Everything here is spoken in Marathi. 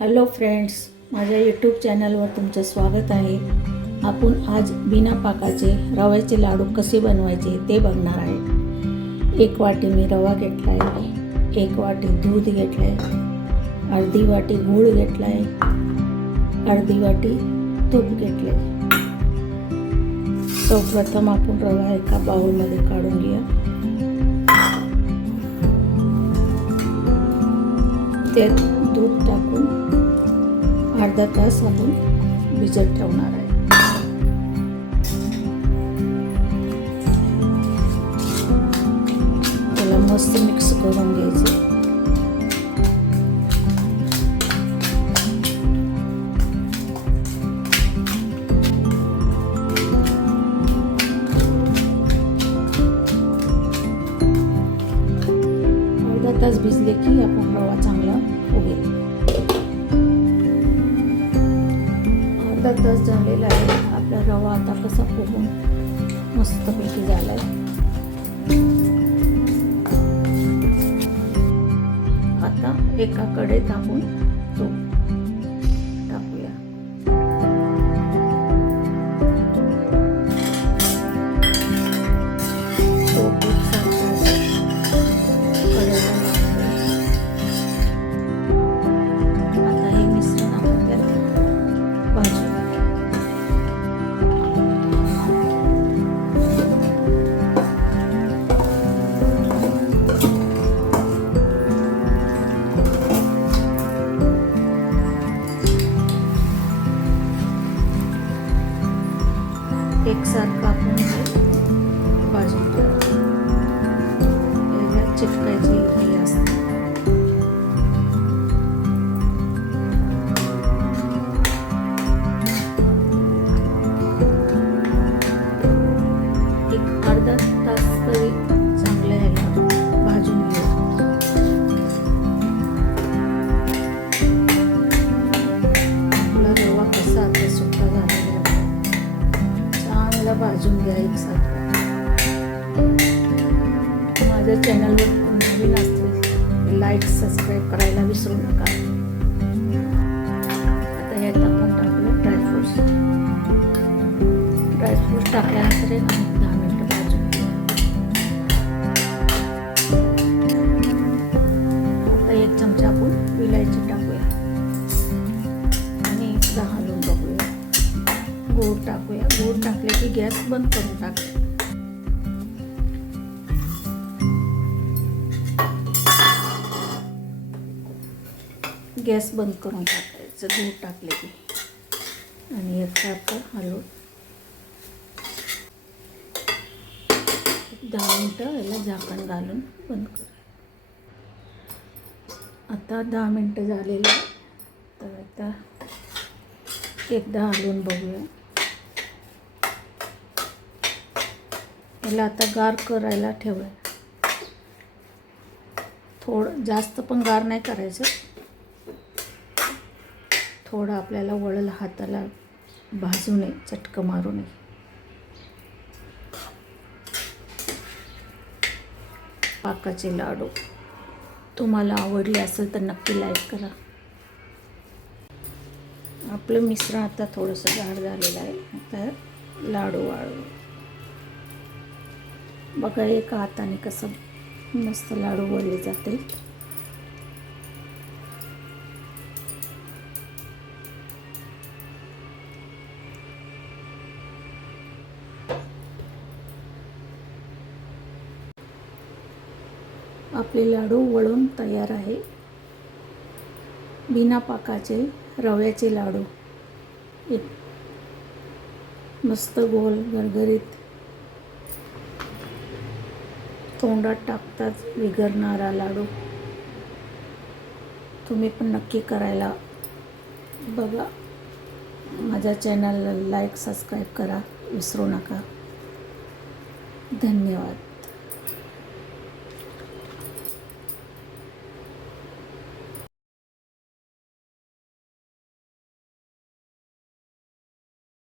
हॅलो फ्रेंड्स, माझ्या यूट्यूब चॅनलवर तुमचं स्वागत आहे. आपण आज बिना पाकाचे रव्याचे लाडू कसे बनवायचे ते बघणार आहे. 1 वाटी मी रवा घेतला आहे, 1 वाटी दूध घेतलं आहे, अर्धी वाटी गूळ घेतला आहे, अर्धी वाटी तूप घेतले. सर्वप्रथम आपण रवा एका बाउलमध्ये काढून घेऊया. त्यात दूध टाकून अर्धा तास आपण भिजत ठेवणार आहे. त्याला मस्त मिक्स करून घ्यायचं. अर्धा तास भिजले की आपण रवा चांगला फुगेल. अर्धा तास झालेला आहे. आपला रवा आता कसा फुगून मस्तपैकी झाला आहे. आता एका कढईत आपण तूप टाकूया. तूप कढईला आता हे मिश्रण आपण त्यात भाजू. एकसारखं आपण भाजून घ्यायचं. याला चिटकायची हे असते. एक अर्धा तास तरी चांगलं ह्याला भाजून घेऊ. आपला रवा कसा आता सुका झालेला आहे. चांगला भाजून घ्या एकसारखं. माझ्या चॅनलवर नवीन असतील लाईक सबस्क्राईब करायला विसरू नका. आता यात आपण टाकलं ड्रायफ्रूट्स. ड्रायफ्रूट्स टाकल्यानंतर 10 मिनिटं भाजून घ्या. आता 1 चमचा आपण विलायची टाकूया आणि एकदा हलवून बघूया. गूळ टाकूया. गूळ टाकले की गॅस बंद करून टाकूया. गॅस बंद करून टाकायचं गूळ टाकले की. आणि एकसारखं हलवून 10 मिनिटं याला झाकण घालून बंद करूया. आता 10 मिनिटं झालेली आहे. तर आता एकदा हलवून बघूया. याला आता गार करायला ठेवूया. थोडं जास्त पण गार नाही करायचं. थोडं आपल्याला वळलं हाताला भाजू नये, चटकं मारू नये. पाकाचे लाडू तुम्हाला आवडले असेल तर नक्की लाईक करा. आपलं मिश्रण आता थोडंसं गाढ झालेलं आहे. आता लाडू वाळू बघा. एका हाताने कसं मस्त लाडू वळले जाते. आपले लाडू वळून तयार आहे. बिना पाकाचे रव्याचे लाडू. एक मस्त गोल गरगरीत, तोंडात टाकताच विरघळणारा लाडू. तुम्ही पण नक्की करायला बघा. माझ्या चॅनलला लाईक सबस्क्राईब करा विसरू नका. धन्यवाद.